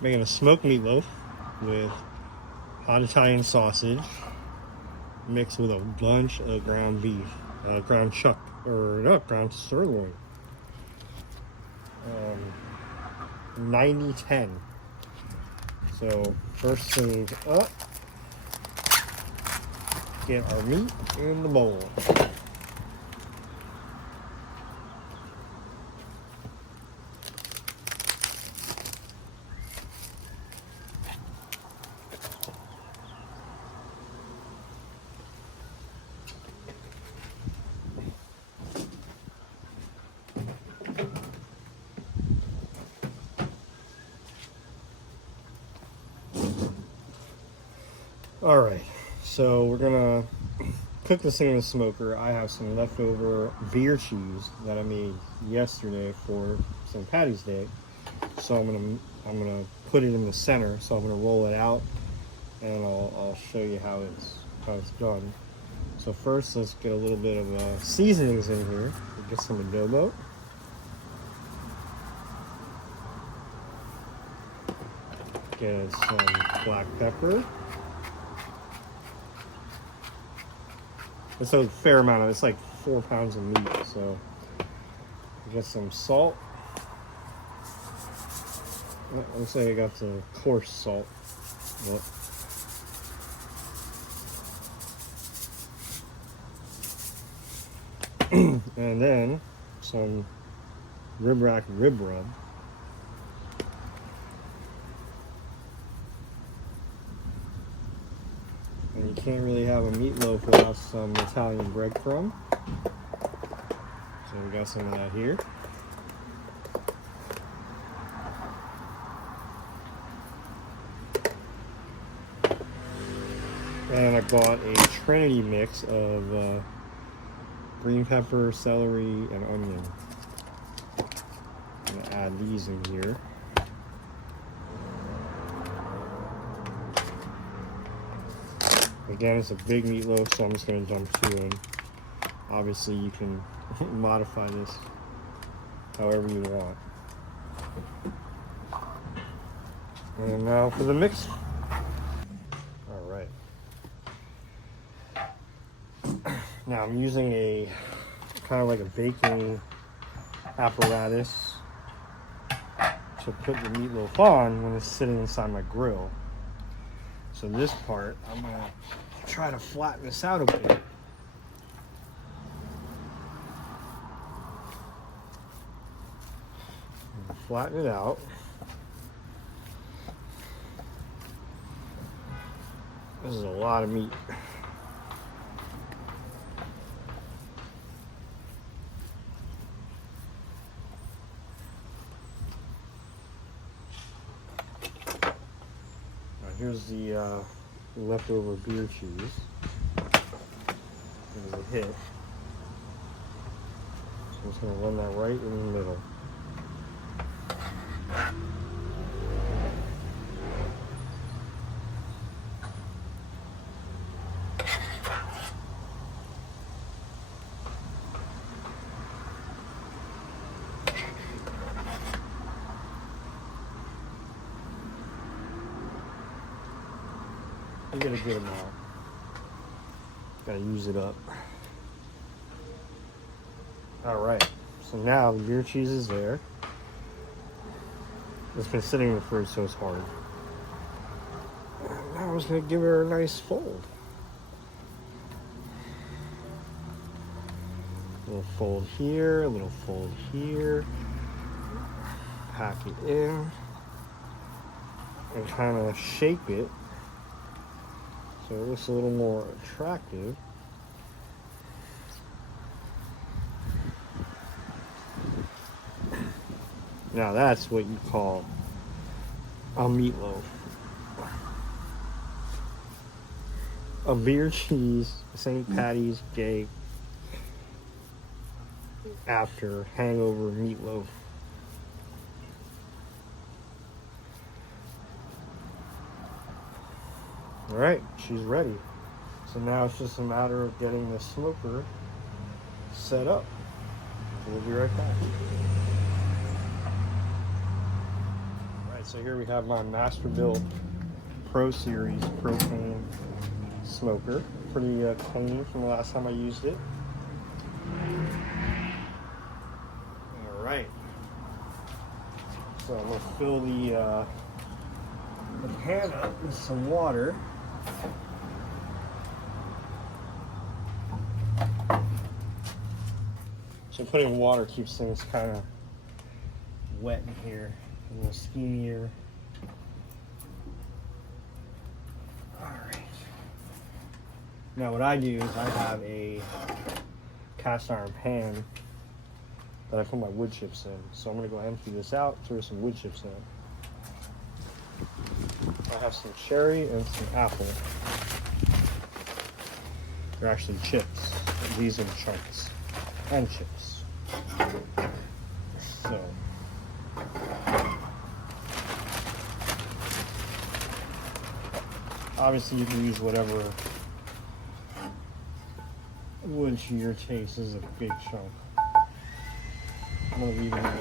Making a smoked meatloaf with hot Italian sausage mixed with a bunch of ground beef, ground chuck, or no, ground sirloin. 90-10. So first things up, get our meat in the bowl. Alright, so we're gonna cook this thing in the smoker. I have some leftover beer cheese that I made yesterday for St. Patty's Day. So I'm gonna put it in the center. So I'm gonna roll it out, and I'll show you how it's done. So first, let's get a little bit of seasonings in here. We'll get some adobo. Get some black pepper. It's a fair amount of, it's like 4 pounds of meat, so get some salt. Looks like I got the coarse salt. Yep. And then some rib rack rib rub. And you can't really have a meatloaf without some Italian breadcrumb. So we got some of that here. And I bought a Trinity mix of green pepper, celery, and onion. I'm gonna add these in here. Again, it's a big meatloaf, so I'm just gonna dump 2 in. Obviously, you can modify this however you want. And now for the mix. All right. Now I'm using a kind of like a baking apparatus to put the meatloaf on when it's sitting inside my grill. So this part, I'm gonna try to flatten this out a bit. Flatten it out. This is a lot of meat. Here's the leftover beer cheese. It was a hit. So I'm just going to run that right in the middle. You get a good amount. Gotta use it up. Alright, so now the beer cheese is there. It's been sitting in the fridge, so it's hard. Now I'm just gonna give her a nice fold. A little fold here, a little fold here. Pack it in. And kind of shape it so it looks a little more attractive. Now that's what you call a meatloaf. A beer cheese St. Patty's Day after hangover meatloaf. Alright, she's ready. So now it's just a matter of getting the smoker set up. So we'll be right back. Alright, So here we have my master built Pro Series propane smoker. Pretty clean from the last time I used it. All right. So I'm gonna fill the pan up with some water. So putting water keeps things kind of wet in here, a little steamier. Alright. Now what I do is I have a cast iron pan that I put my wood chips in. So I'm going to go empty this out, throw some wood chips in it. I have some cherry and some apple. They're actually chips. These are the chunks and chips. So obviously you can use whatever wood to your taste. This is a big chunk. I'm gonna leave it in there.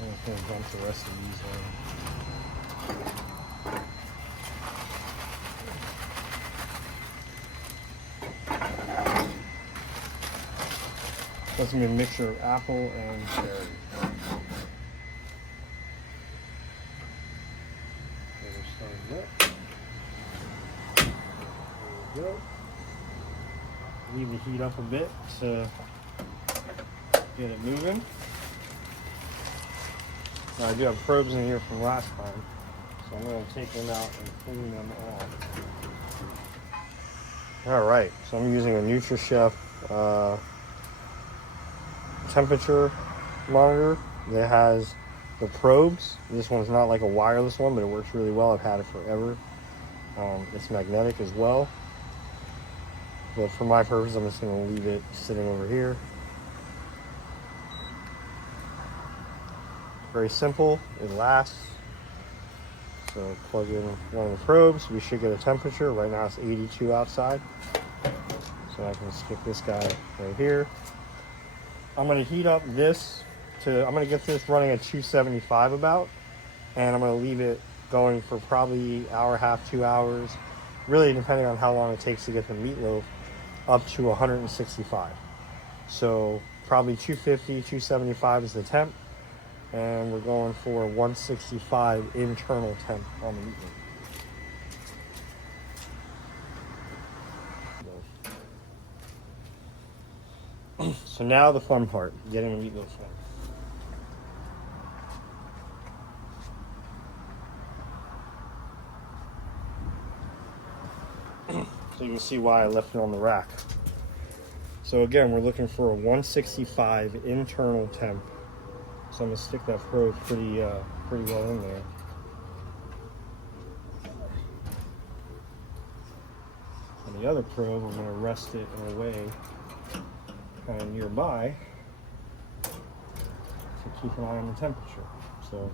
I'm gonna dump the rest of these in. That's gonna be a mixture of apple and cherry. There we go. Leave the heat up a bit to get it moving. Now I do have probes in here from last time, so I'm going to take them out and clean them off. Alright, so I'm using a NutriChef temperature monitor that has the probes. This one's not like a wireless one, but it works really well. I've had it forever. It's magnetic as well. But for my purpose, I'm just going to leave it sitting over here. Very simple. It lasts. So plug in one of the probes. We should get a temperature. Right now it's 82 outside. So I can stick this guy right here. I'm going to heat up this to, I'm going to get this running at 275 about. And I'm going to leave it going for probably an hour and a half, 2 hours. Really depending on how long it takes to get the meatloaf up to 165. So probably 250, 275 is the temp. And we're going for 165 internal temp on the meatloaf. So now the fun part, getting the meatloaf in. So you can see why I left it on the rack. So again, we're looking for a 165 internal temp. So I'm gonna stick that probe pretty well in there. And the other probe, I'm gonna rest it in a way kind of nearby to keep an eye on the temperature. So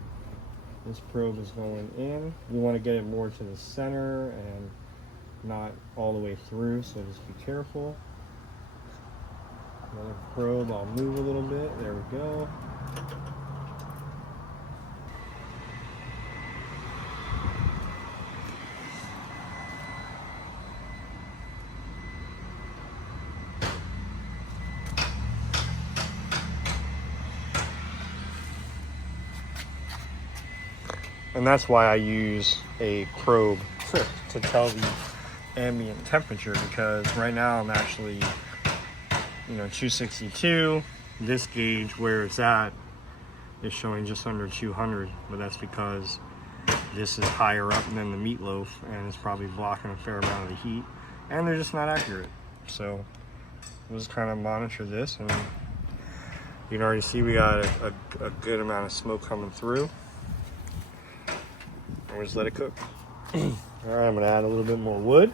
this probe is going in. We want to get it more to the center and not all the way through, so just be careful. Another probe, I'll move a little bit. There we go. And that's why I use a probe to tell the ambient temperature, because right now I'm actually, 262. This gauge where it's at is showing just under 200, but that's because this is higher up than the meatloaf and it's probably blocking a fair amount of the heat, and they're just not accurate. So we'll just kind of monitor this, and you can already see we got a good amount of smoke coming through. We'll just let it cook. All right, I'm gonna add a little bit more wood,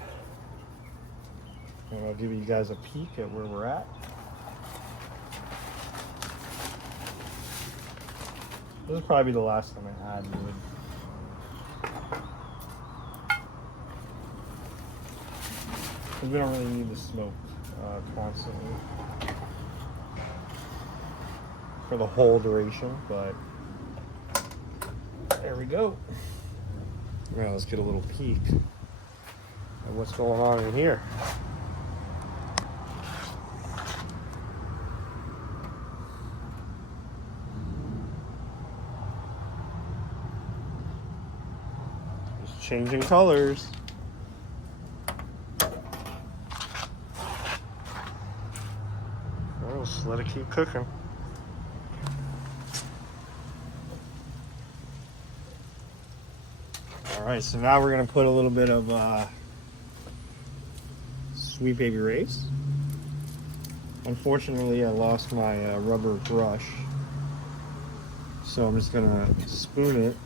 and I'll give you guys a peek at where we're at. This will probably be the last time I add wood. Because we don't really need the smoke constantly for the whole duration, but There we go. Now let's get a little peek at what's going on in here. Just changing colors. Well, just let it keep cooking. Alright, so now we're going to put a little bit of Sweet Baby Ray's. Unfortunately, I lost my rubber brush, so I'm just going to spoon it.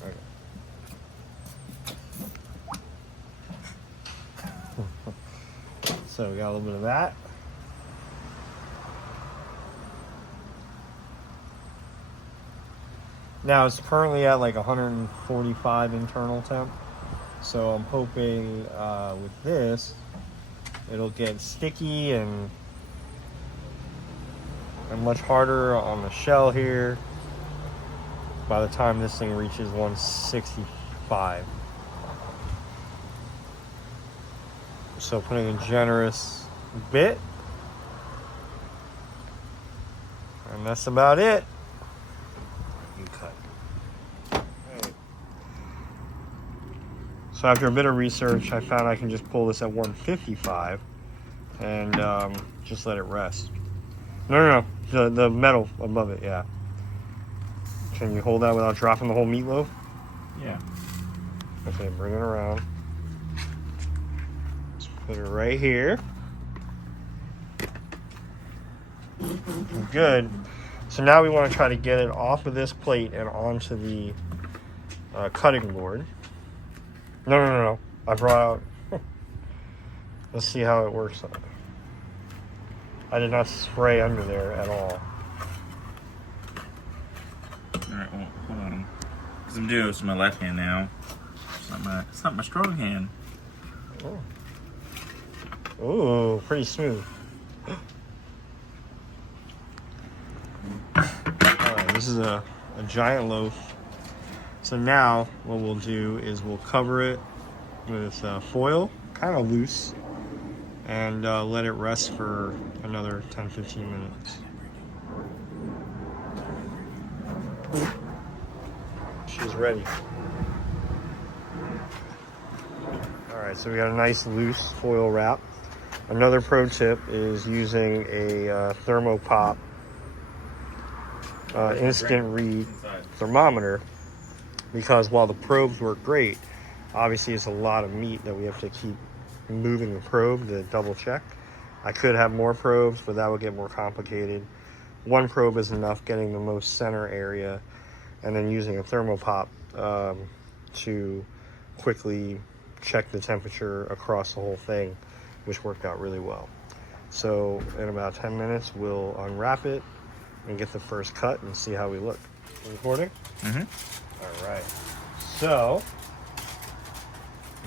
Okay. So we got a little bit of that. Now it's currently at like 145 internal temp, so I'm hoping with this it'll get sticky and much harder on the shell here by the time this thing reaches 165. So putting a generous bit, and that's about it. So after a bit of research, I found I can just pull this at 155 and just let it rest. No, the metal above it, yeah. Can you hold that without dropping the whole meatloaf? Yeah. Okay, bring it around. Let's put it right here. Good. So now we want to try to get it off of this plate and onto the cutting board. No. I brought out... Let's see how it works. I did not spray under there at all. Alright, well, hold on. Because I'm doing this with my left hand now. It's not my strong hand. Oh. Ooh, pretty smooth. Alright, this is a giant loaf. So now what we'll do is we'll cover it with foil, kind of loose, and let it rest for another 10-15 minutes. She's ready. Alright, so we got a nice loose foil wrap. Another pro tip is using a thermopop instant read thermometer, because while the probes work great, obviously it's a lot of meat that we have to keep moving the probe to double check. I could have more probes, but that would get more complicated. One probe is enough, getting the most center area, and then using a thermopop to quickly check the temperature across the whole thing, which worked out really well. So in about 10 minutes, we'll unwrap it and get the first cut and see how we look. Recording? Mm-hmm. All right. So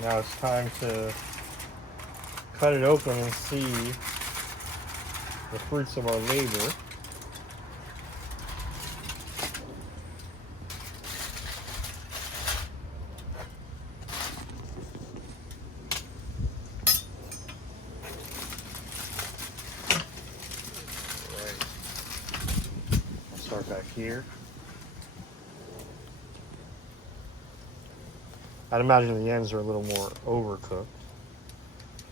now it's time to cut it open and see the fruits of our labor. Start back here. I'd imagine the ends are a little more overcooked.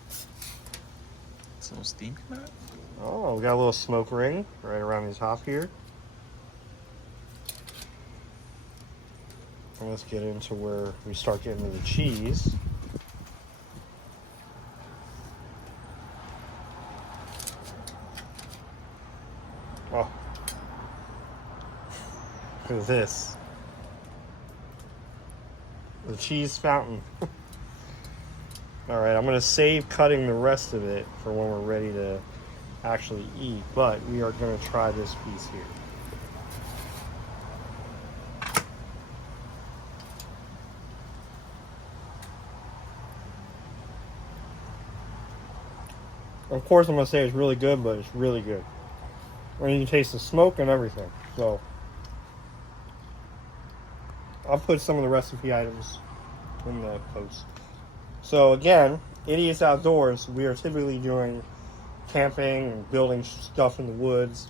It's a little steam coming out. Oh, we got a little smoke ring right around the top here. And let's get into where we start getting to the cheese. Oh. Look at this. The cheese fountain. Alright, I'm going to save cutting the rest of it for when we're ready to actually eat, but we are going to try this piece here. Of course, I'm going to say it's really good, but it's really good. And you can taste the smoke and everything. So I'll put some of the recipe items in the post. So again, Idiots Outdoors, we are typically doing camping and building stuff in the woods.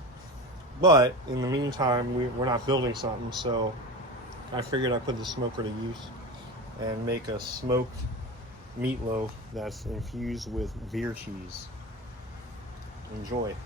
But in the meantime, we're not building something, so I figured I'd put the smoker to use and make a smoked meatloaf that's infused with veer cheese. Enjoy.